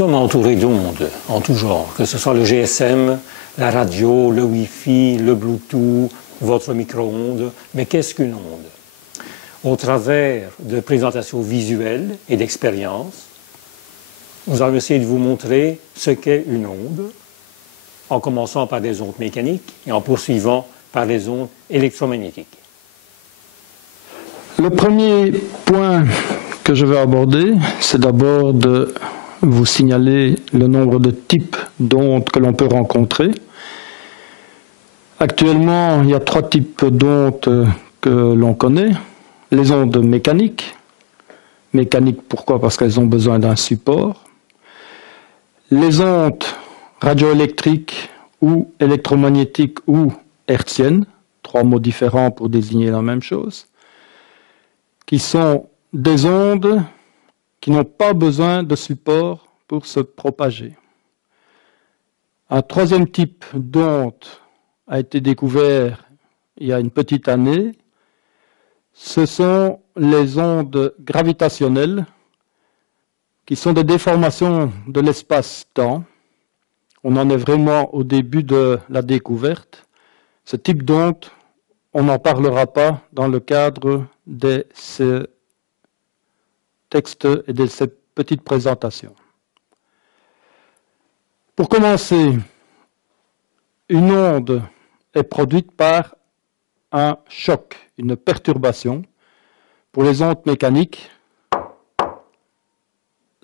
sommes entourés d'ondes en tout genre, que ce soit le GSM, la radio, le Wi-Fi, le Bluetooth, votre micro-ondes. Mais qu'est-ce qu'une onde? Au travers de présentations visuelles et d'expériences, nous allons essayer de vous montrer ce qu'est une onde, en commençant par des ondes mécaniques et en poursuivant par les ondes électromagnétiques. Le premier point que je vais aborder, c'est d'abord de vous signaler le nombre de types d'ondes que l'on peut rencontrer. Actuellement, il y a 3 types d'ondes que l'on connaît. Les ondes mécaniques. Mécaniques, pourquoi? Parce qu'elles ont besoin d'un support. Les ondes radioélectriques ou électromagnétiques ou hertziennes, 3 mots différents pour désigner la même chose, qui sont des ondes qui n'ont pas besoin de support pour se propager. Un 3e type d'onde a été découvert il y a une petite année. Ce sont les ondes gravitationnelles, qui sont des déformations de l'espace-temps. On en est vraiment au début de la découverte. Ce type d'onde, on n'en parlera pas dans le cadre de ces textes et de ces petites présentations. Pour commencer, une onde est produite par un choc, une perturbation. Pour les ondes mécaniques,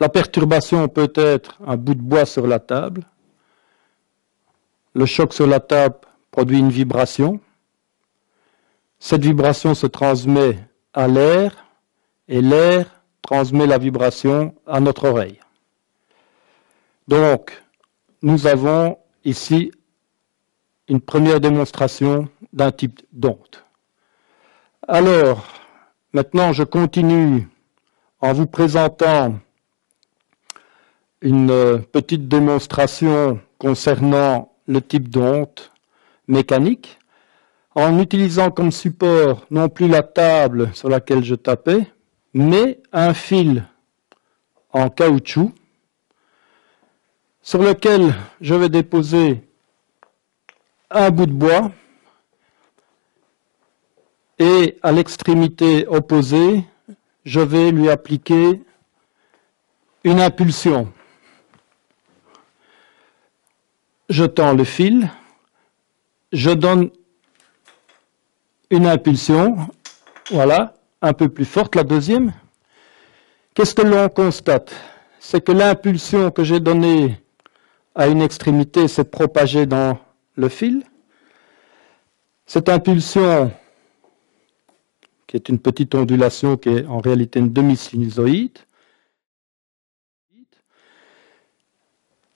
la perturbation peut être un bout de bois sur la table. Le choc sur la table produit une vibration. Cette vibration se transmet à l'air et l'air transmet la vibration à notre oreille. Donc, nous avons ici une première démonstration d'un type d'onde. Alors, maintenant, je continue en vous présentant une petite démonstration concernant le type d'onde mécanique, en utilisant comme support non plus la table sur laquelle je tapais, mais un fil en caoutchouc sur lequel je vais déposer un bout de bois et à l'extrémité opposée, je vais lui appliquer une impulsion. Je tends le fil, je donne une impulsion, voilà, un peu plus forte, la deuxième. Qu'est-ce que l'on constate? C'est que l'impulsion que j'ai donnée à une extrémité s'est propagée dans le fil. Cette impulsion, qui est une petite ondulation qui est en réalité une demi-sinusoïde,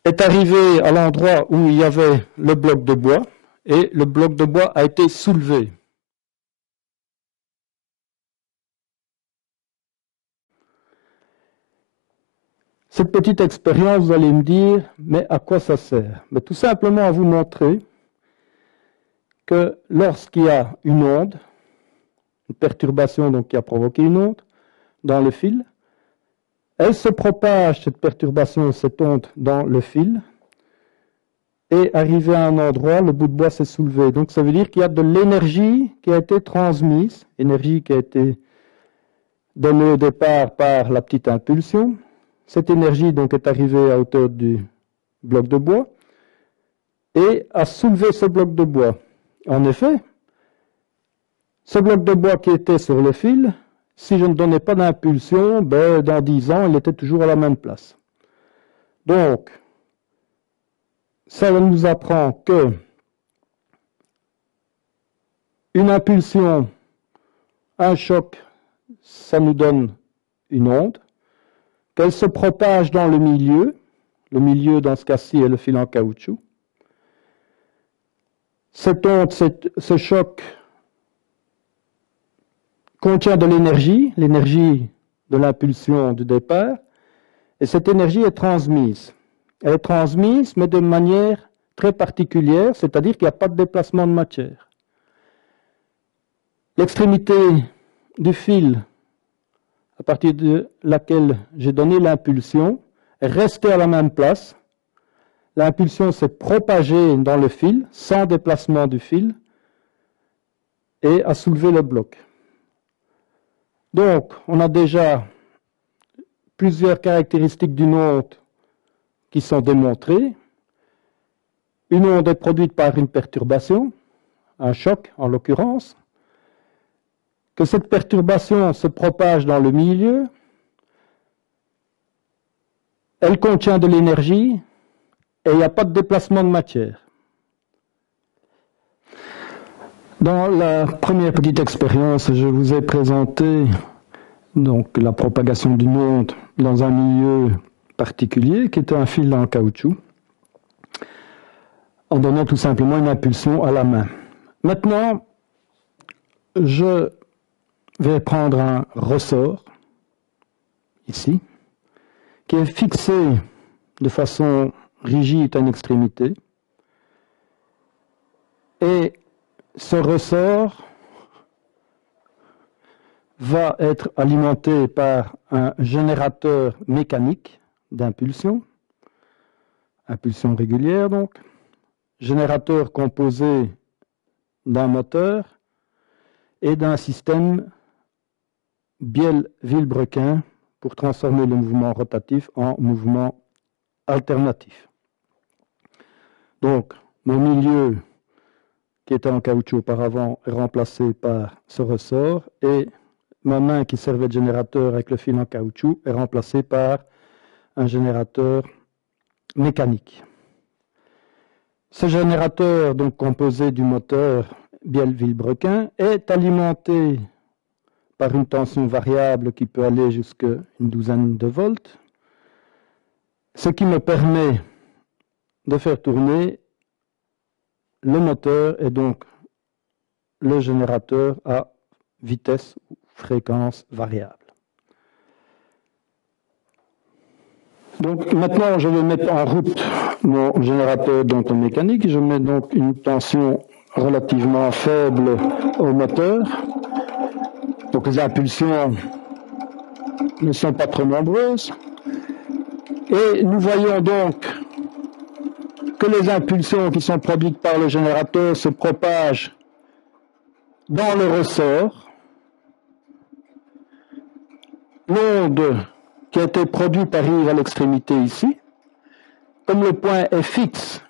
est arrivée à l'endroit où il y avait le bloc de bois et le bloc de bois a été soulevé. Cette petite expérience, vous allez me dire, mais à quoi ça sert? Mais tout simplement à vous montrer que lorsqu'il y a une onde, une perturbation donc, qui a provoqué une onde dans le fil, elle se propage, cette perturbation, cette onde, dans le fil, et arrivé à un endroit, le bout de bois s'est soulevé. Donc ça veut dire qu'il y a de l'énergie qui a été transmise, énergie qui a été donnée au départ par la petite impulsion. Cette énergie donc est arrivée à hauteur du bloc de bois et a soulevé ce bloc de bois. En effet, ce bloc de bois qui était sur le fil, si je ne donnais pas d'impulsion, ben, dans 10 ans, il était toujours à la même place. Donc, ça nous apprend que une impulsion, un choc, ça nous donne une onde, qu'elle se propage dans le milieu dans ce cas-ci est le fil en caoutchouc. Cette onde, ce choc contient de l'énergie de l'impulsion du départ, et cette énergie est transmise. Elle est transmise, mais de manière très particulière, c'est-à-dire qu'il n'y a pas de déplacement de matière. L'extrémité du fil, à partir de laquelle j'ai donné l'impulsion, est restée à la même place. L'impulsion s'est propagée dans le fil, sans déplacement du fil, et a soulevé le bloc. Donc, on a déjà plusieurs caractéristiques d'une onde qui sont démontrées. Une onde est produite par une perturbation, un choc en l'occurrence, que cette perturbation se propage dans le milieu, elle contient de l'énergie et il n'y a pas de déplacement de matière. Dans la première petite expérience, je vous ai présenté donc, la propagation d'une onde dans un milieu particulier qui était un fil en caoutchouc, en donnant tout simplement une impulsion à la main. Maintenant, je vais prendre un ressort, ici, qui est fixé de façon rigide à une extrémité. Et ce ressort va être alimenté par un générateur mécanique d'impulsion, impulsion régulière donc, générateur composé d'un moteur et d'un système Biel-Vilebrequin pour transformer le mouvement rotatif en mouvement alternatif. Donc, mon milieu qui était en caoutchouc auparavant est remplacé par ce ressort et ma main qui servait de générateur avec le fil en caoutchouc est remplacée par un générateur mécanique. Ce générateur, donc composé du moteur Biel-Vilebrequin, est alimenté par une tension variable qui peut aller jusqu'à une douzaine de volts, ce qui me permet de faire tourner le moteur et donc le générateur à vitesse ou fréquence variable. Donc maintenant, je vais mettre en route mon générateur mécanique. Je mets donc une tension relativement faible au moteur. Donc les impulsions ne sont pas trop nombreuses. Et nous voyons donc que les impulsions qui sont produites par le générateur se propagent dans le ressort. L'onde qui a été produite arrive à l'extrémité ici. Comme le point est fixe,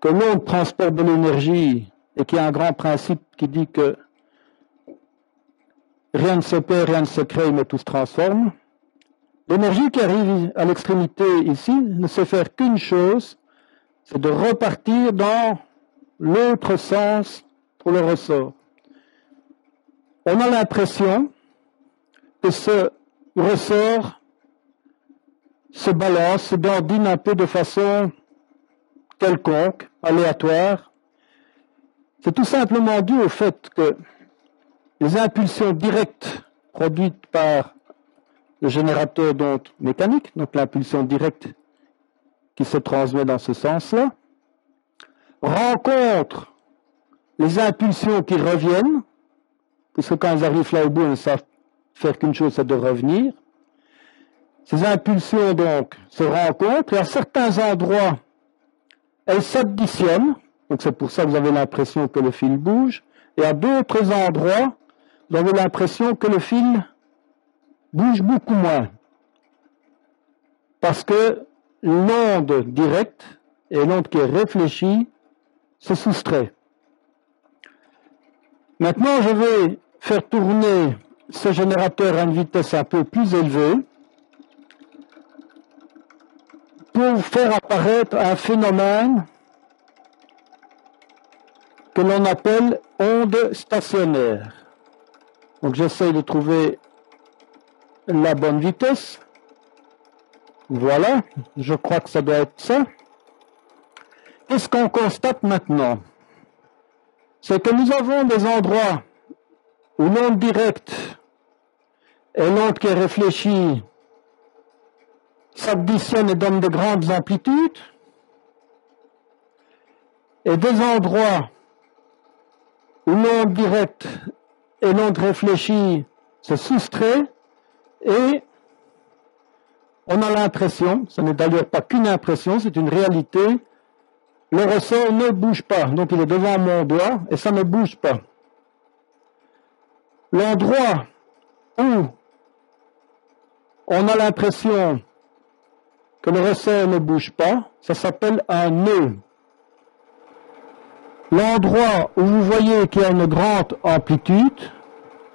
que l'onde transporte de l'énergie et qu'il y a un grand principe qui dit que rien ne se perd, rien ne se crée, mais tout se transforme. L'énergie qui arrive à l'extrémité ici ne sait faire qu'une chose, c'est de repartir dans l'autre sens pour le ressort. On a l'impression que ce ressort se balance, se dandine un peu de façon quelconque, aléatoire. C'est tout simplement dû au fait que les impulsions directes produites par le générateur d'onde mécanique, donc l'impulsion directe qui se transmet dans ce sens-là, rencontrent les impulsions qui reviennent, puisque quand elles arrivent là au bout, elles ne savent faire qu'une chose, c'est de revenir. Ces impulsions donc se rencontrent et à certains endroits, elles s'additionnent, donc c'est pour ça que vous avez l'impression que le fil bouge, et à d'autres endroits, vous avez l'impression que le fil bouge beaucoup moins. Parce que l'onde directe et l'onde qui est réfléchie se soustraient. Maintenant, je vais faire tourner ce générateur à une vitesse un peu plus élevée pour faire apparaître un phénomène que l'on appelle onde stationnaire. Donc j'essaye de trouver la bonne vitesse. Voilà, je crois que ça doit être ça. Qu'est-ce qu'on constate maintenant? C'est que nous avons des endroits où l'onde directe et l'onde qui est réfléchie s'additionnent et donnent de grandes amplitudes, et des endroits où l'onde directe et l'onde réfléchie se soustraient, et on a l'impression, ce n'est d'ailleurs pas qu'une impression, c'est une réalité, le ressort ne bouge pas. Donc il est devant mon doigt et ça ne bouge pas. L'endroit où on a l'impression que le ressort ne bouge pas, ça s'appelle un nœud. L'endroit où vous voyez qu'il y a une grande amplitude,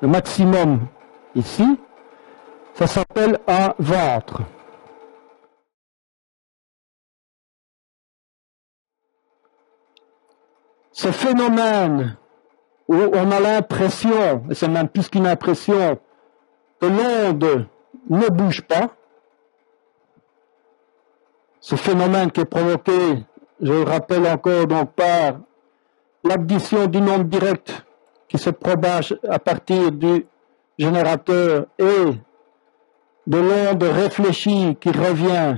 le maximum ici, ça s'appelle un ventre. Ce phénomène où on a l'impression, et c'est même plus qu'une impression, que l'onde ne bouge pas, ce phénomène qui est provoqué, je le rappelle encore, donc par l'addition d'une onde directe qui se propage à partir du générateur et de l'onde réfléchie qui revient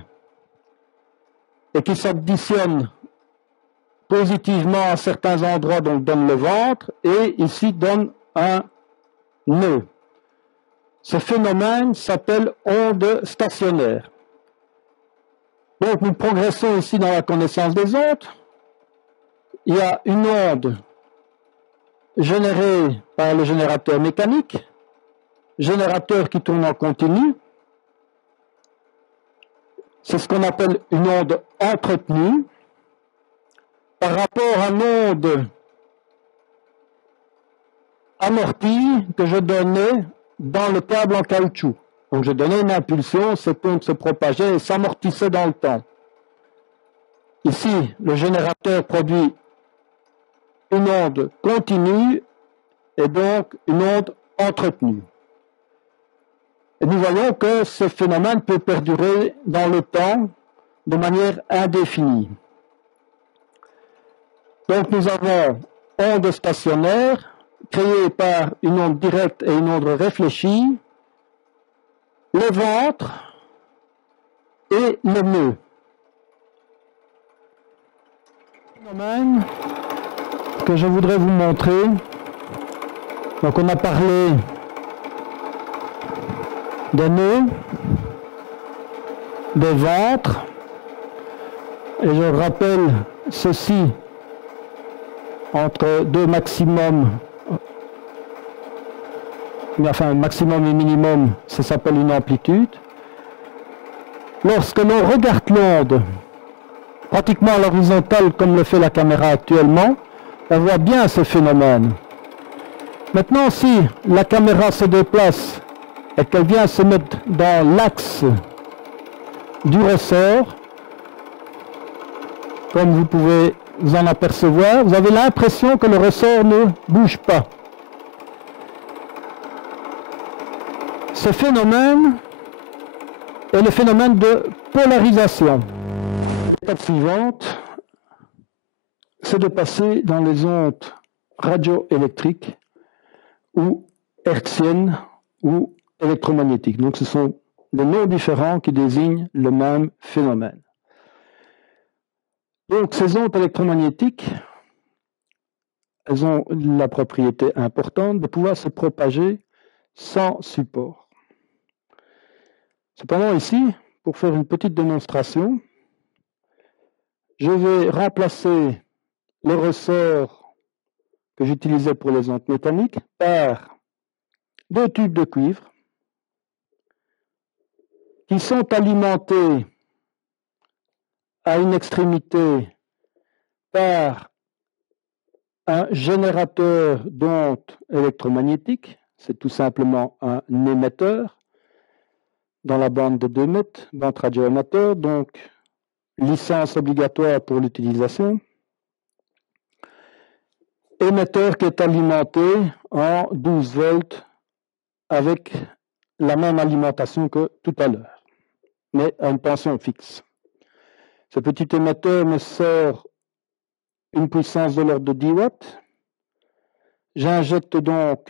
et qui s'additionne positivement à certains endroits, donc donne le ventre, et ici donne un nœud. Ce phénomène s'appelle onde stationnaire. Donc nous progressons ici dans la connaissance des ondes. Il y a une onde générée par le générateur mécanique, générateur qui tourne en continu. C'est ce qu'on appelle une onde entretenue par rapport à l'onde amortie que je donnais dans le câble en caoutchouc. Donc je donnais une impulsion, cette onde se propageait et s'amortissait dans le temps. Ici, le générateur produit une onde continue et donc une onde entretenue. Et nous voyons que ce phénomène peut perdurer dans le temps de manière indéfinie. Donc nous avons onde stationnaire créée par une onde directe et une onde réfléchie, le ventre et le nœud. Le phénomène que je voudrais vous montrer, donc on a parlé des nœuds, des ventres, et je rappelle ceci entre deux maximums, enfin maximum et minimum, ça s'appelle une amplitude. Lorsque l'on regarde l'onde pratiquement à l'horizontale comme le fait la caméra actuellement, on voit bien ce phénomène. Maintenant, si la caméra se déplace et qu'elle vient se mettre dans l'axe du ressort, comme vous pouvez vous en apercevoir, vous avez l'impression que le ressort ne bouge pas. Ce phénomène est le phénomène de polarisation. L'étape suivante, c'est de passer dans les ondes radioélectriques ou hertziennes ou électromagnétiques. Donc ce sont des noms différents qui désignent le même phénomène. Donc ces ondes électromagnétiques, elles ont la propriété importante de pouvoir se propager sans support. Cependant ici, pour faire une petite démonstration, je vais remplacer le ressort que j'utilisais pour les ondes mécaniques par deux tubes de cuivre qui sont alimentés à une extrémité par un générateur d'ondes électromagnétiques, c'est tout simplement un émetteur dans la bande de 2 mètres, bande radioamateur, donc licence obligatoire pour l'utilisation. Émetteur qui est alimenté en 12 volts avec la même alimentation que tout à l'heure, mais à une tension fixe. Ce petit émetteur me sort une puissance de l'ordre de 10 watts. J'injecte donc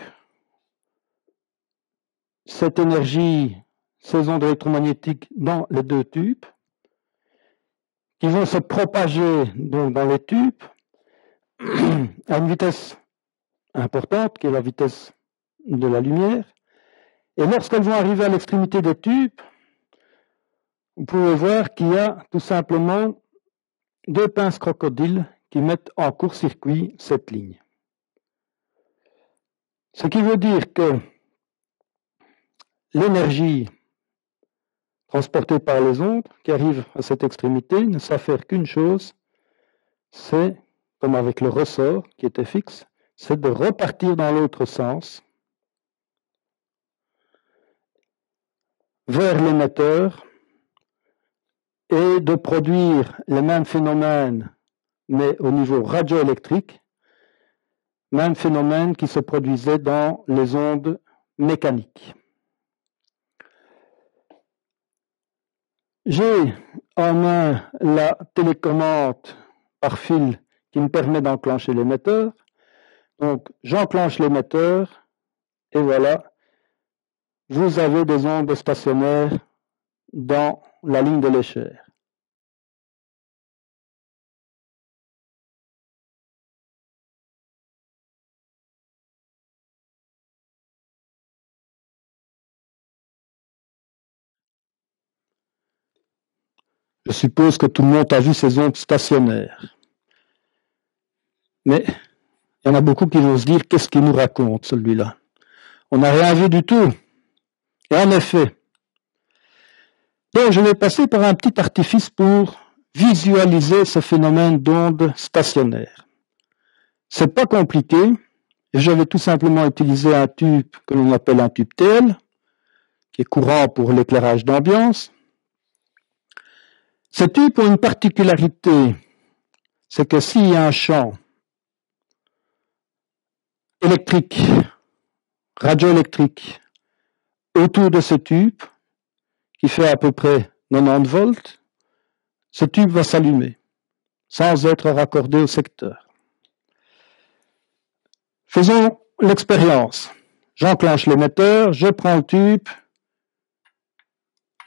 cette énergie, ces ondes électromagnétiques dans les deux tubes, qui vont se propager donc dans les tubes à une vitesse importante, qui est la vitesse de la lumière. Et lorsqu'elles vont arriver à l'extrémité des tubes, vous pouvez voir qu'il y a tout simplement deux pinces crocodiles qui mettent en court-circuit cette ligne. Ce qui veut dire que l'énergie transportée par les ondes qui arrive à cette extrémité ne sait faire qu'une chose, c'est, comme avec le ressort qui était fixe, c'est de repartir dans l'autre sens vers l'émetteur et de produire les mêmes phénomènes, mais au niveau radioélectrique, même phénomène qui se produisait dans les ondes mécaniques. J'ai en main la télécommande par fil qui me permet d'enclencher l'émetteur. Donc, j'enclenche l'émetteur et voilà, vous avez des ondes stationnaires dans la ligne de l'échelle. Je suppose que tout le monde a vu ces ondes stationnaires. Mais il y en a beaucoup qui vont se dire, qu'est-ce qu'il nous raconte celui-là? On n'a rien vu du tout. Et en effet, donc je vais passer par un petit artifice pour visualiser ce phénomène d'ondes stationnaires. C'est pas compliqué. Et je vais tout simplement utiliser un tube que l'on appelle un tube TL, qui est courant pour l'éclairage d'ambiance. Ce tube a une particularité, c'est que s'il y a un champ électrique, radioélectrique, autour de ce tube, qui fait à peu près 90 volts, ce tube va s'allumer, sans être raccordé au secteur. Faisons l'expérience. J'enclenche l'émetteur, je prends le tube,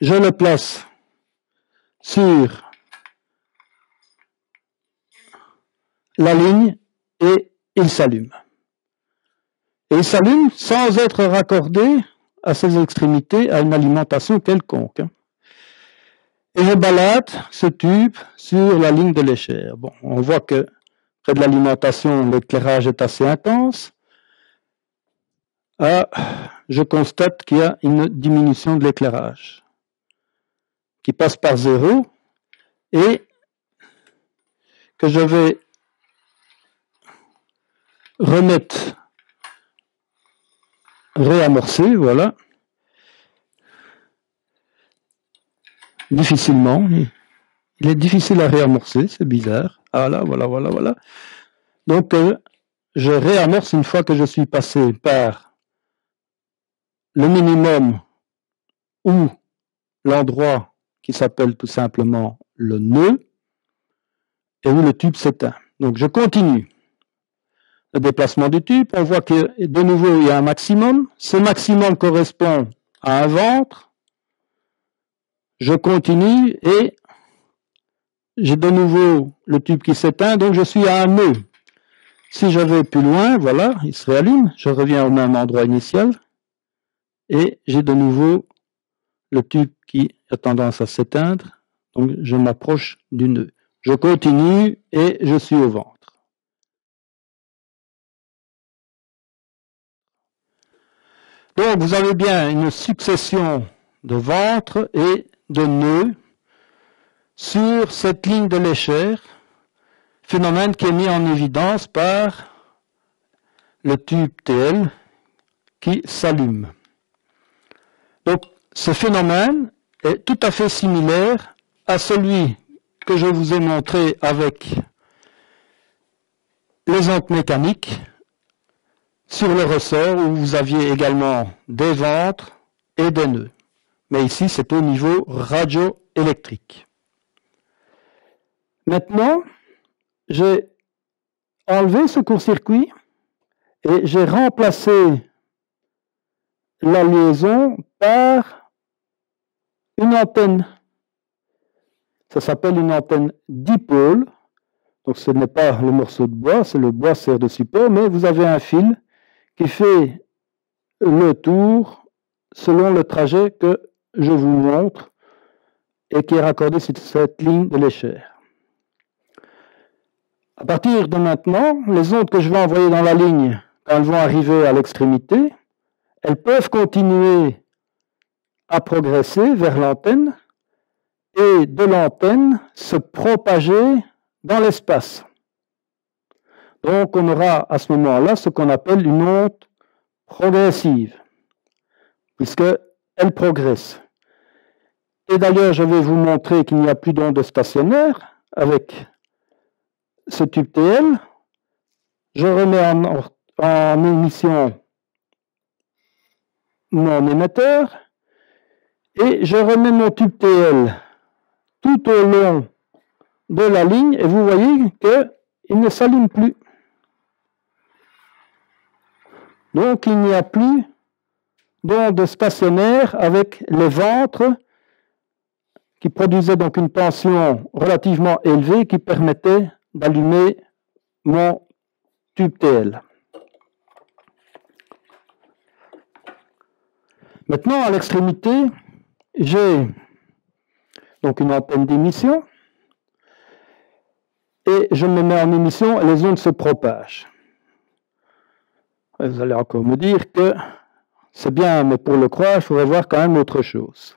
je le place sur la ligne et il s'allume. Et il s'allume sans être raccordé à ses extrémités à une alimentation quelconque. Et je balade ce tube sur la ligne de l'échelle. Bon, on voit que près de l'alimentation, l'éclairage est assez intense. Je constate qu'il y a une diminution de l'éclairage qui passe par 0 et que je vais remettre, réamorcer, voilà. Difficilement. Il est difficile à réamorcer, c'est bizarre. Ah là, voilà. Donc, je réamorce une fois que je suis passé par le minimum ou l'endroit qui s'appelle tout simplement le nœud et où le tube s'éteint. Donc, je continue le déplacement du tube. On voit que de nouveau, il y a un maximum. Ce maximum correspond à un ventre. Je continue et j'ai de nouveau le tube qui s'éteint, donc je suis à un nœud. Si je vais plus loin, voilà, il se réallume, je reviens au même endroit initial et j'ai de nouveau le tube qui a tendance à s'éteindre, donc je m'approche du nœud. Je continue et je suis au ventre. Donc vous avez bien une succession de ventres et de nœuds sur cette ligne de l'échelle, phénomène qui est mis en évidence par le tube TL qui s'allume. Donc ce phénomène est tout à fait similaire à celui que je vous ai montré avec les ondes mécaniques sur le ressort où vous aviez également des ventres et des nœuds. Mais ici, c'est au niveau radioélectrique. Maintenant, j'ai enlevé ce court-circuit et j'ai remplacé la liaison par une antenne. Ça s'appelle une antenne dipôle. Donc ce n'est pas le morceau de bois, c'est le bois sert de support, mais vous avez un fil qui fait le tour selon le trajet que je vous montre et qui est raccordé sur cette ligne de l'échelle. À partir de maintenant, les ondes que je vais envoyer dans la ligne, quand elles vont arriver à l'extrémité, elles peuvent continuer à progresser vers l'antenne et de l'antenne se propager dans l'espace. Donc on aura à ce moment-là ce qu'on appelle une onde progressive, puisqu'elle progresse. Et d'ailleurs, je vais vous montrer qu'il n'y a plus d'onde stationnaire avec ce tube TL. Je remets en émission mon émetteur et je remets mon tube TL tout au long de la ligne et vous voyez qu'il ne s'allume plus. Donc il n'y a plus d'onde stationnaire avec les ventres qui produisaient donc une tension relativement élevée qui permettait d'allumer mon tube TL. Maintenant, à l'extrémité, j'ai donc une antenne d'émission et je me mets en émission et les ondes se propagent. Vous allez encore me dire que c'est bien, mais pour le croire, il faudrait voir quand même autre chose.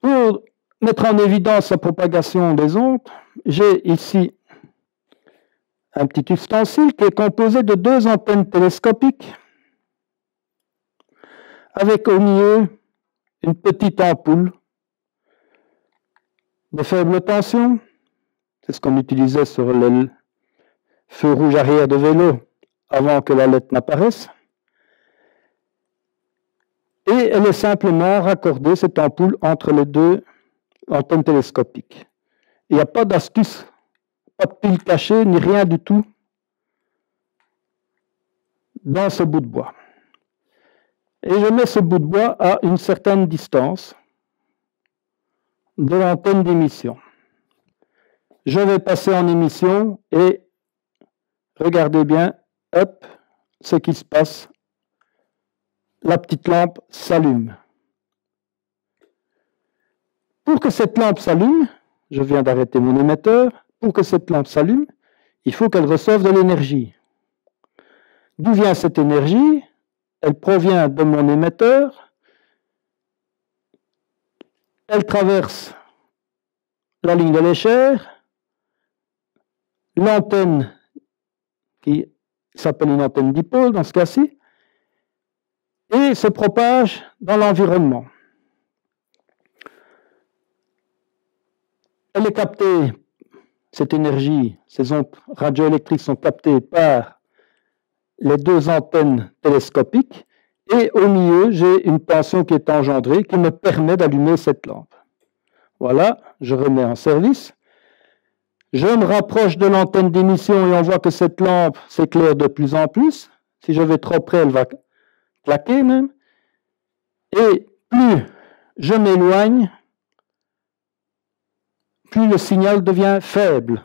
Pour mettre en évidence la propagation des ondes, j'ai ici un petit ustensile qui est composé de 2 antennes télescopiques avec au milieu une petite ampoule de faible tension. C'est ce qu'on utilisait sur le feu rouge arrière de vélo avant que la lettre n'apparaisse. Et elle est simplement raccordée, cette ampoule, entre les 2 antennes télescopiques. Il n'y a pas d'astuce, pas de pile cachée, ni rien du tout dans ce bout de bois. Et je mets ce bout de bois à une certaine distance de l'antenne d'émission. Je vais passer en émission et regardez bien, hop, ce qui se passe. La petite lampe s'allume. Pour que cette lampe s'allume, je viens d'arrêter mon émetteur, pour que cette lampe s'allume, il faut qu'elle reçoive de l'énergie. D'où vient cette énergie? Elle provient de mon émetteur, elle traverse la ligne de l'échelle, l'antenne qui s'appelle une antenne dipôle dans ce cas-ci, et se propage dans l'environnement. Elle est captée, cette énergie, ces ondes radioélectriques sont captées par les 2 antennes télescopiques et au milieu, j'ai une tension qui est engendrée qui me permet d'allumer cette lampe. Voilà, je remets en service. Je me rapproche de l'antenne d'émission et on voit que cette lampe s'éclaire de plus en plus. Si je vais trop près, elle va claquer même. Et plus je m'éloigne, plus le signal devient faible.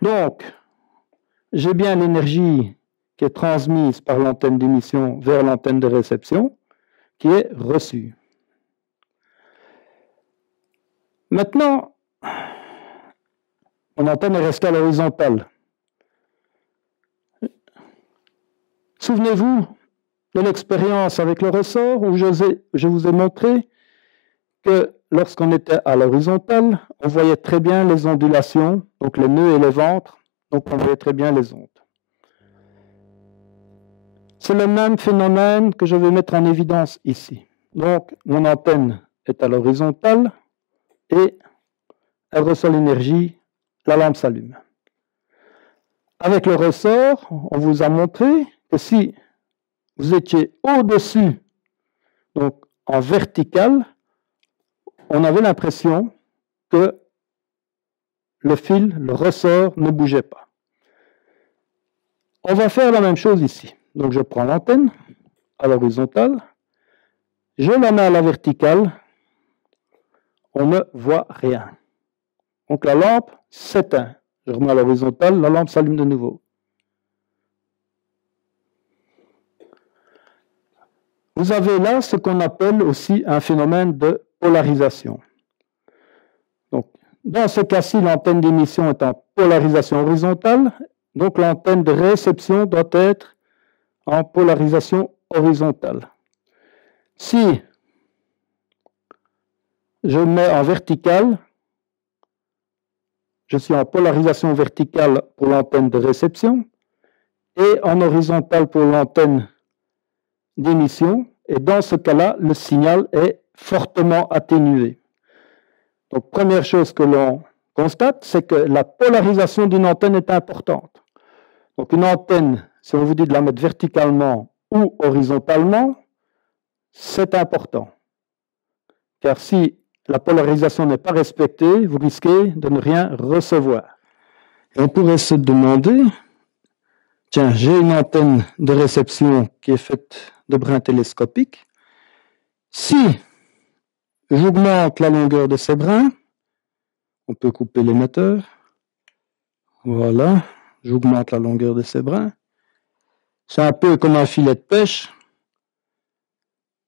Donc, j'ai bien l'énergie qui est transmise par l'antenne d'émission vers l'antenne de réception, qui est reçue. Maintenant, mon antenne est restée à l'horizontale. Souvenez-vous de l'expérience avec le ressort où je vous ai montré que lorsqu'on était à l'horizontale, on voyait très bien les ondulations, donc les nœuds et les ventres, donc on voyait très bien les ondes. C'est le même phénomène que je vais mettre en évidence ici. Donc, mon antenne est à l'horizontale et elle reçoit l'énergie, la lampe s'allume. Avec le ressort, on vous a montré que si vous étiez au-dessus, donc en vertical, on avait l'impression que le fil, le ressort ne bougeait pas. On va faire la même chose ici. Donc je prends l'antenne à l'horizontale, je la mets à la verticale, on ne voit rien. Donc la lampe s'éteint. Je remets à l'horizontale, la lampe s'allume de nouveau. vous avez là ce qu'on appelle aussi un phénomène de polarisation. Donc, dans ce cas-ci, l'antenne d'émission est en polarisation horizontale, donc l'antenne de réception doit être en polarisation horizontale. Si je mets en vertical, je suis en polarisation verticale pour l'antenne de réception et en horizontale pour l'antenne d'émission. Et dans ce cas-là, le signal est fortement atténué. Donc, première chose que l'on constate, c'est que la polarisation d'une antenne est importante. Donc, une antenne, si on vous dit de la mettre verticalement ou horizontalement, c'est important. Car si la polarisation n'est pas respectée, vous risquez de ne rien recevoir. Et on pourrait se demander, tiens, j'ai une antenne de réception qui est faite de brins télescopiques. Si j'augmente la longueur de ces brins, on peut couper l'émetteur. Voilà, j'augmente la longueur de ces brins. C'est un peu comme un filet de pêche.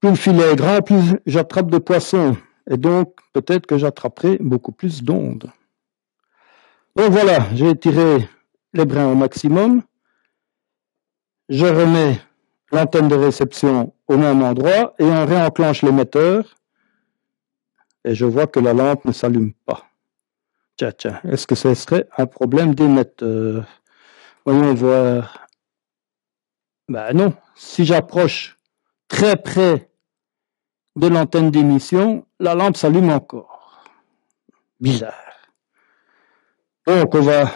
Plus le filet est grand, plus j'attrape de poissons. Et donc, peut-être que j'attraperai beaucoup plus d'ondes. Donc voilà, j'ai étiré les brins au maximum. Je remets l'antenne de réception au même endroit et on réenclenche l'émetteur. Et je vois que la lampe ne s'allume pas. Tiens, est-ce que ce serait un problème d'émetteur? Voyons voir. Ben non, si j'approche très près de l'antenne d'émission, la lampe s'allume encore. Bizarre. Donc on va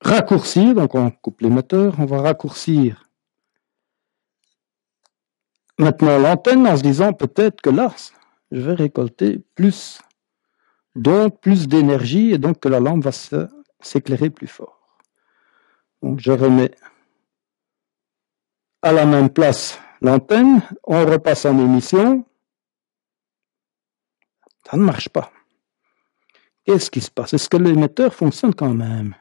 raccourcir, donc on coupe l'émetteur, on va raccourcir maintenant l'antenne en se disant peut-être que là, je vais récolter plus d'ondes, plus d'énergie et donc que la lampe va s'éclairer plus fort. Donc je remets à la même place l'antenne, on repasse en émission. Ça ne marche pas. Qu'est-ce qui se passe? Est-ce que l'émetteur fonctionne quand même?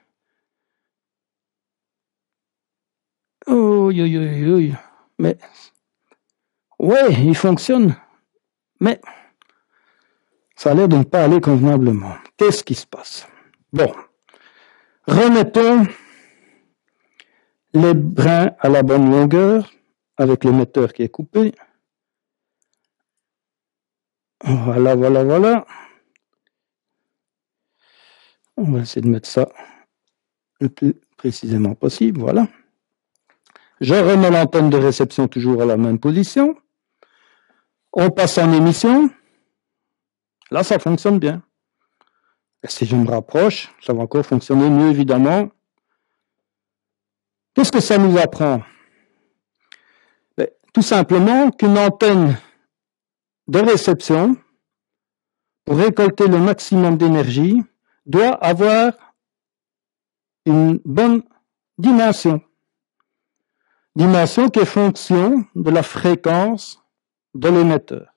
Oh, mais ouais, il fonctionne, mais ça a l'air de ne pas aller convenablement. Qu'est-ce qui se passe? Bon, remettons les brins à la bonne longueur avec l'émetteur qui est coupé. Voilà. On va essayer de mettre ça le plus précisément possible, voilà. Je remets l'antenne de réception toujours à la même position. On passe en émission. Là, ça fonctionne bien. Et si je me rapproche, ça va encore fonctionner mieux, évidemment. Qu'est-ce que ça nous apprend? Tout simplement qu'une antenne de réception, pour récolter le maximum d'énergie, doit avoir une bonne dimension. Dimension qui est fonction de la fréquence de l'émetteur.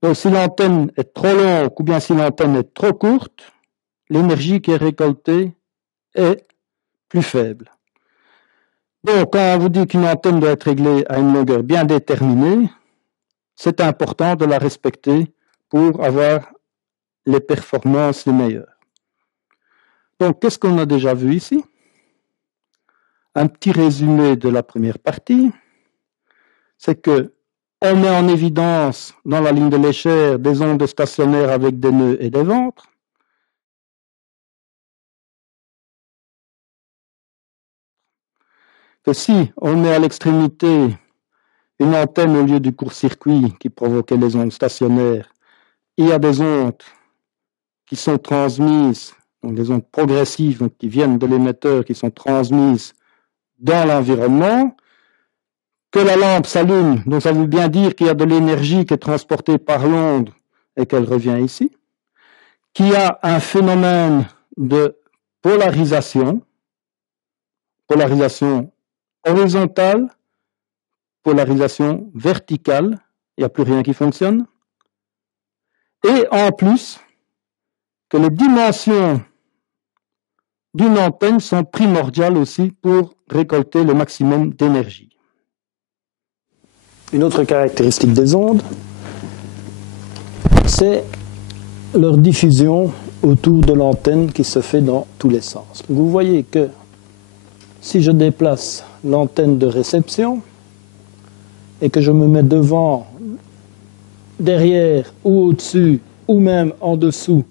Donc si l'antenne est trop longue ou bien si l'antenne est trop courte, l'énergie qui est récoltée est plus faible. Donc quand on vous dit qu'une antenne doit être réglée à une longueur bien déterminée, c'est important de la respecter pour avoir les performances les meilleures. Donc qu'est-ce qu'on a déjà vu ici? Un petit résumé de la première partie, c'est que on met en évidence dans la ligne de Lécher des ondes stationnaires avec des nœuds et des ventres. Que si on met à l'extrémité une antenne au lieu du court-circuit qui provoquait les ondes stationnaires, il y a des ondes qui sont transmises, donc des ondes progressives donc qui viennent de l'émetteur, qui sont transmises dans l'environnement. Que la lampe s'allume, donc ça veut bien dire qu'il y a de l'énergie qui est transportée par l'onde et qu'elle revient ici. Qu'il y a un phénomène de polarisation horizontale, polarisation verticale, il n'y a plus rien qui fonctionne. Et en plus, que les dimensions d'une antenne sont primordiales aussi pour récolter le maximum d'énergie. Une autre caractéristique des ondes, c'est leur diffusion autour de l'antenne qui se fait dans tous les sens. Vous voyez que si je déplace l'antenne de réception et que je me mets devant, derrière ou au-dessus ou même en dessous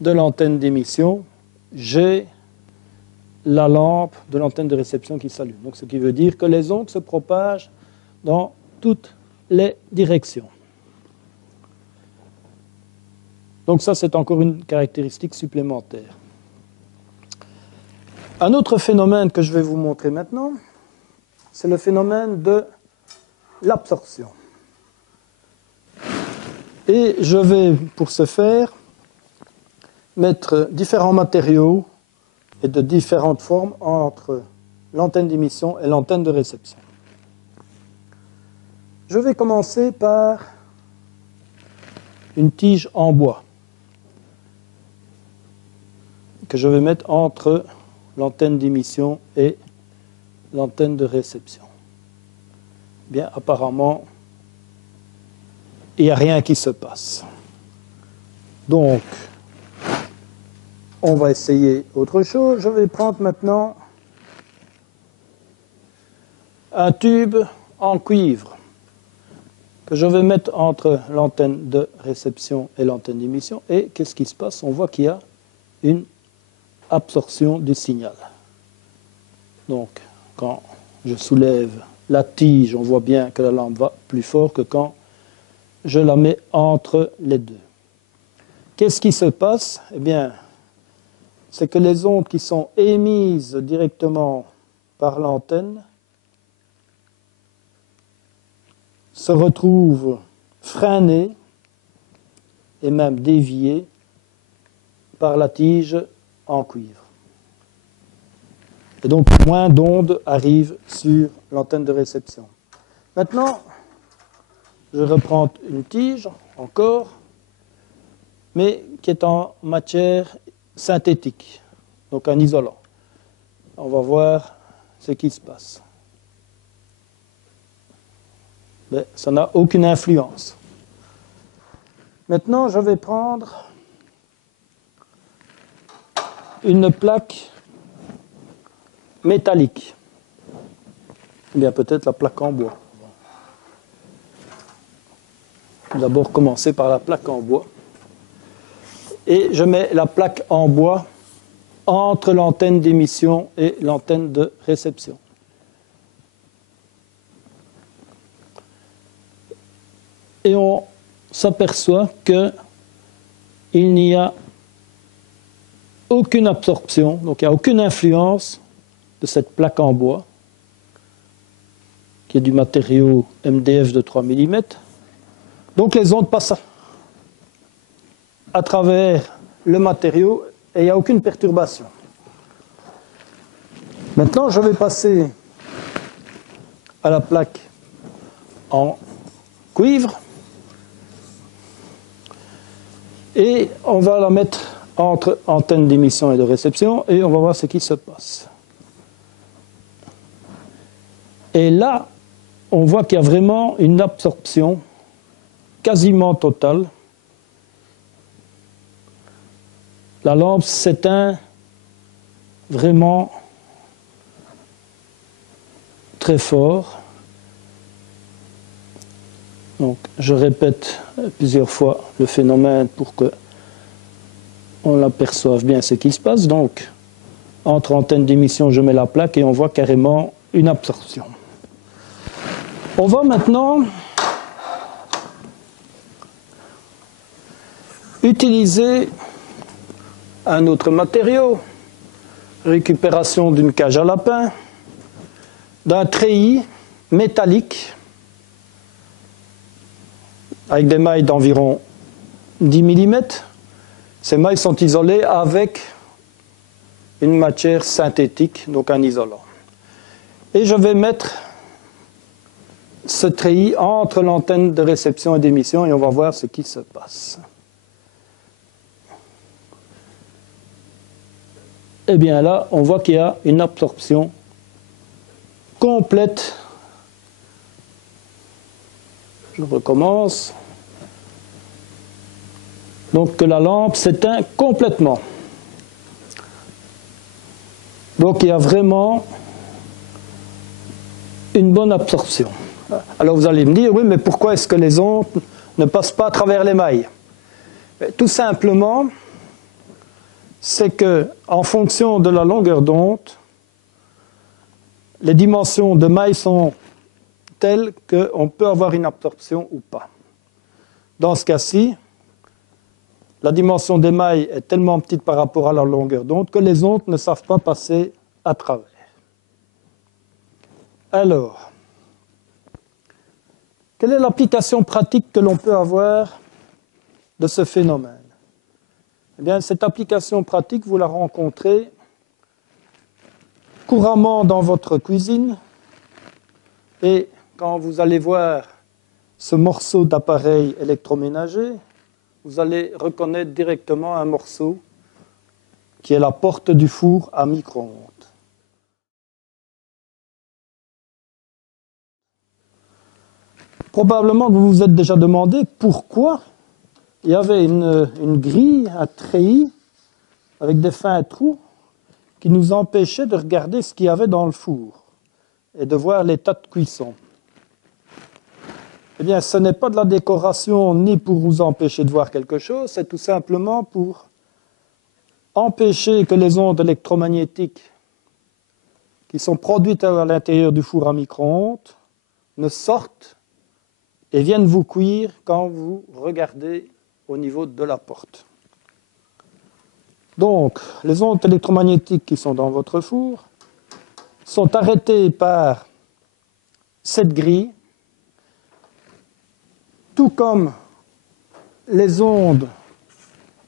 de l'antenne d'émission, j'ai la lampe de l'antenne de réception qui s'allume. Donc, ce qui veut dire que les ondes se propagent dans toutes les directions. Donc ça, c'est encore une caractéristique supplémentaire. Un autre phénomène que je vais vous montrer maintenant, c'est le phénomène de l'absorption. Et je vais, pour ce faire, mettre différents matériaux et de différentes formes entre l'antenne d'émission et l'antenne de réception. Je vais commencer par une tige en bois que je vais mettre entre l'antenne d'émission et l'antenne de réception. Bien, apparemment, il n'y a rien qui se passe. Donc, on va essayer autre chose. Je vais prendre maintenant un tube en cuivre que je vais mettre entre l'antenne de réception et l'antenne d'émission. Et qu'est-ce qui se passe? On voit qu'il y a une absorption du signal. Donc, quand je soulève la tige, on voit bien que la lampe va plus fort que quand je la mets entre les deux. Qu'est-ce qui se passe? Eh bien, c'est que les ondes qui sont émises directement par l'antenne se retrouvent freinées et même déviées par la tige en cuivre. Et donc, moins d'ondes arrivent sur l'antenne de réception. Maintenant, je reprends une tige, encore, mais qui est en matière synthétique, donc un isolant. On va voir ce qui se passe. Mais ça n'a aucune influence. Maintenant, je vais prendre une plaque métallique. Eh bien, peut-être la plaque en bois. D'abord, commencer par la plaque en bois. Et je mets la plaque en bois entre l'antenne d'émission et l'antenne de réception. Et on s'aperçoit qu'il n'y a aucune absorption, donc il n'y a aucune influence de cette plaque en bois, qui est du matériau MDF de 3 mm. Donc les ondes passent à travers le matériau et il n'y a aucune perturbation. Maintenant, je vais passer à la plaque en cuivre et on va la mettre entre antenne d'émission et de réception et on va voir ce qui se passe. Et là, on voit qu'il y a vraiment une absorption quasiment totale. La lampe s'éteint vraiment très fort. Donc, je répète plusieurs fois le phénomène pour que on aperçoive bien ce qui se passe. Donc, entre antenne d'émission, je mets la plaque et on voit carrément une absorption. On va maintenant utiliser un autre matériau, récupération d'une cage à lapin, d'un treillis métallique avec des mailles d'environ 10 mm. Ces mailles sont isolées avec une matière synthétique, donc un isolant. Et je vais mettre ce treillis entre l'antenne de réception et d'émission et on va voir ce qui se passe. Eh bien là, on voit qu'il y a une absorption complète. Je recommence. Donc que la lampe s'éteint complètement. Donc il y a vraiment une bonne absorption. Alors vous allez me dire, oui, mais pourquoi est-ce que les ondes ne passent pas à travers les mailles? Tout simplement, c'est que en fonction de la longueur d'onde, les dimensions de mailles sont telles qu'on peut avoir une absorption ou pas. Dans ce cas-ci, la dimension des mailles est tellement petite par rapport à la longueur d'onde que les ondes ne savent pas passer à travers. Alors, quelle est l'application pratique que l'on peut avoir de ce phénomène? Eh bien, cette application pratique, vous la rencontrez couramment dans votre cuisine et quand vous allez voir ce morceau d'appareil électroménager, vous allez reconnaître directement un morceau qui est la porte du four à micro-ondes. Probablement que vous vous êtes déjà demandé pourquoi il y avait une grille, un treillis, avec des fins trous, qui nous empêchait de regarder ce qu'il y avait dans le four et de voir l'état de cuisson. Eh bien, ce n'est pas de la décoration ni pour vous empêcher de voir quelque chose, c'est tout simplement pour empêcher que les ondes électromagnétiques qui sont produites à l'intérieur du four à micro-ondes ne sortent et viennent vous cuire quand vous regardez au niveau de la porte. Donc, les ondes électromagnétiques qui sont dans votre four sont arrêtées par cette grille, tout comme les ondes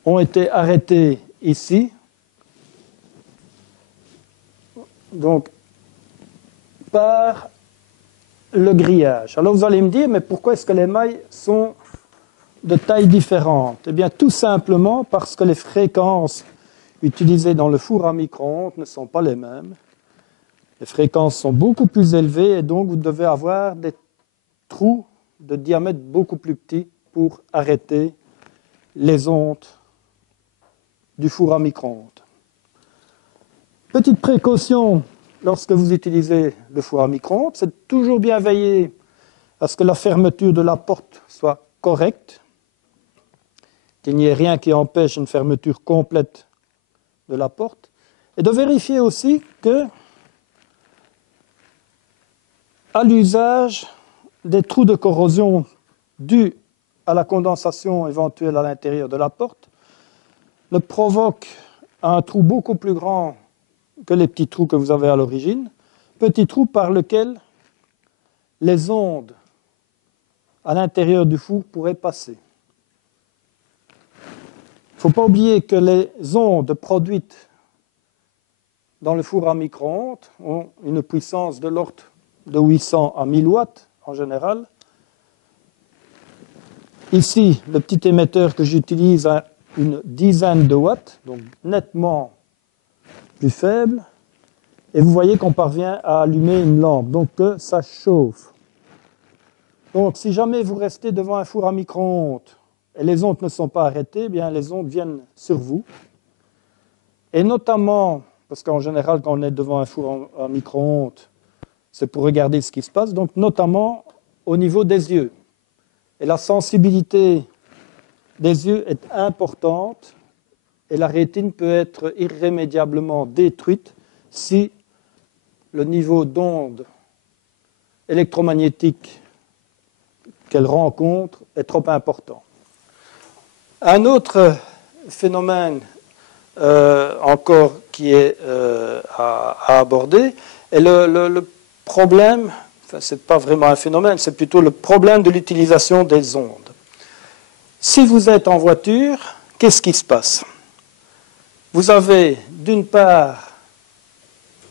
ont été arrêtées ici, donc par le grillage. Alors vous allez me dire, mais pourquoi est-ce que les mailles sont de taille différente? Eh bien, tout simplement parce que les fréquences utilisées dans le four à micro-ondes ne sont pas les mêmes. Les fréquences sont beaucoup plus élevées et donc vous devez avoir des trous de diamètre beaucoup plus petits pour arrêter les ondes du four à micro-ondes. Petite précaution, lorsque vous utilisez le four à micro-ondes, c'est toujours bien veiller à ce que la fermeture de la porte soit correcte, qu'il n'y ait rien qui empêche une fermeture complète de la porte, et de vérifier aussi que, à l'usage, des trous de corrosion dus à la condensation éventuelle à l'intérieur de la porte ne provoquent un trou beaucoup plus grand que les petits trous que vous avez à l'origine, petits trous par lesquels les ondes à l'intérieur du four pourraient passer. Il ne faut pas oublier que les ondes produites dans le four à micro-ondes ont une puissance de l'ordre de 800 à 1000 watts en général. Ici, le petit émetteur que j'utilise a une dizaine de watts, donc nettement plus faible. Et vous voyez qu'on parvient à allumer une lampe, donc que ça chauffe. Donc si jamais vous restez devant un four à micro-ondes et les ondes ne sont pas arrêtées, eh bien les ondes viennent sur vous. Et notamment, parce qu'en général quand on est devant un four à micro-ondes, c'est pour regarder ce qui se passe, donc notamment au niveau des yeux. Et la sensibilité des yeux est importante et la rétine peut être irrémédiablement détruite si le niveau d'onde électromagnétique qu'elle rencontre est trop important. Un autre phénomène encore qui est à aborder est le problème, enfin ce n'est pas vraiment un phénomène, c'est plutôt le problème de l'utilisation des ondes. Si vous êtes en voiture, qu'est-ce qui se passe? Vous avez d'une part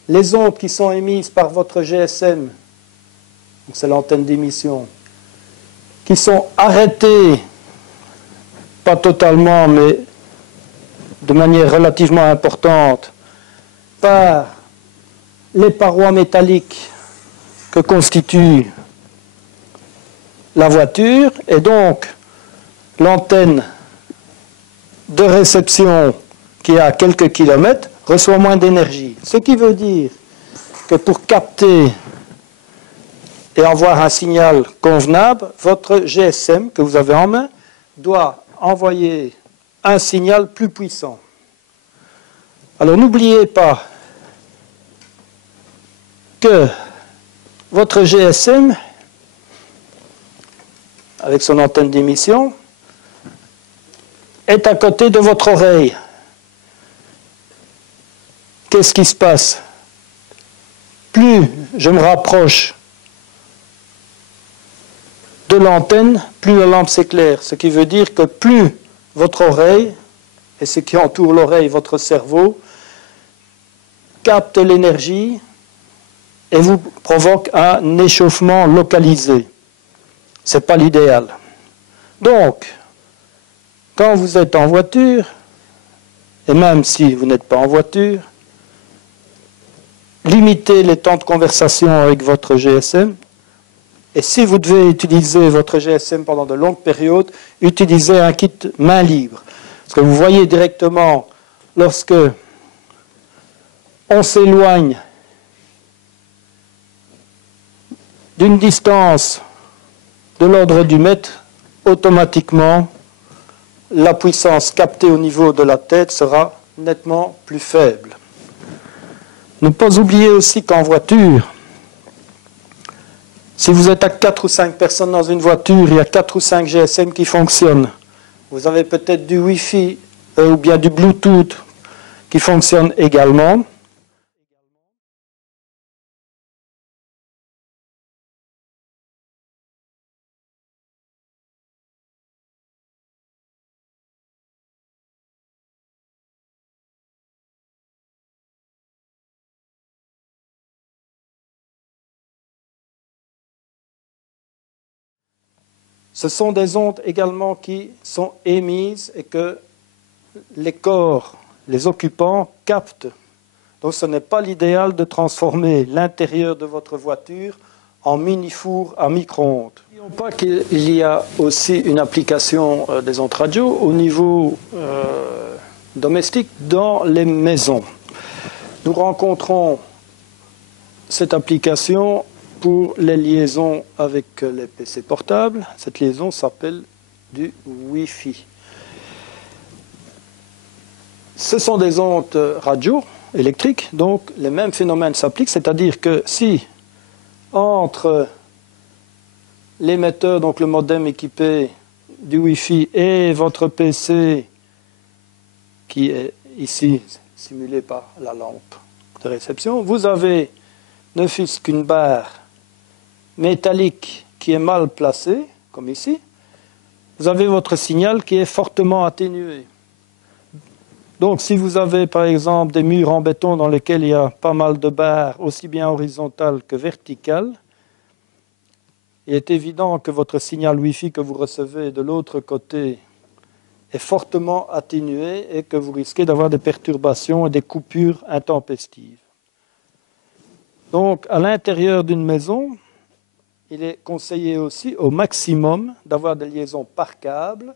les ondes qui sont émises par votre GSM c'est l'antenne d'émission, qui sont arrêtées, pas totalement, mais de manière relativement importante, par les parois métalliques que constitue la voiture, et donc l'antenne de réception qui est à quelques kilomètres reçoit moins d'énergie. Ce qui veut dire que pour capter et avoir un signal convenable, votre GSM que vous avez en main doit envoyer un signal plus puissant. Alors n'oubliez pas que votre GSM, avec son antenne d'émission, est à côté de votre oreille. Qu'est-ce qui se passe? Plus je me rapproche de l'antenne, plus la lampe s'éclaire. Ce qui veut dire que plus votre oreille, et ce qui entoure l'oreille, votre cerveau, capte l'énergie et vous provoque un échauffement localisé. Ce n'est pas l'idéal. Donc, quand vous êtes en voiture, et même si vous n'êtes pas en voiture, limitez les temps de conversation avec votre GSM. Et si vous devez utiliser votre GSM pendant de longues périodes, utilisez un kit main libre. Parce que vous voyez directement, lorsque on s'éloigne d'une distance de l'ordre du mètre, automatiquement, la puissance captée au niveau de la tête sera nettement plus faible. Ne pas oublier aussi qu'en voiture, si vous êtes à 4 ou 5 personnes dans une voiture, il y a 4 ou 5 GSM qui fonctionnent. Vous avez peut-être du Wi-Fi ou bien du Bluetooth qui fonctionne également. Ce sont des ondes également qui sont émises et que les corps, les occupants, captent. Donc ce n'est pas l'idéal de transformer l'intérieur de votre voiture en mini-four à micro-ondes. N'oublions pas qu'il y a aussi une application des ondes radio au niveau domestique dans les maisons. Nous rencontrons cette application pour les liaisons avec les PC portables. Cette liaison s'appelle du Wi-Fi. Ce sont des ondes radio électriques, donc les mêmes phénomènes s'appliquent, c'est-à-dire que si entre l'émetteur, donc le modem équipé du Wi-Fi, et votre PC, qui est ici simulé par la lampe de réception, vous avez ne fût-ce qu'une barre métallique qui est mal placée, comme ici, vous avez votre signal qui est fortement atténué. Donc si vous avez par exemple des murs en béton dans lesquels il y a pas mal de barres, aussi bien horizontales que verticales, il est évident que votre signal Wi-Fi que vous recevez de l'autre côté est fortement atténué et que vous risquez d'avoir des perturbations et des coupures intempestives. Donc à l'intérieur d'une maison, il est conseillé aussi au maximum d'avoir des liaisons par câble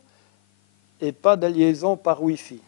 et pas des liaisons par Wi-Fi.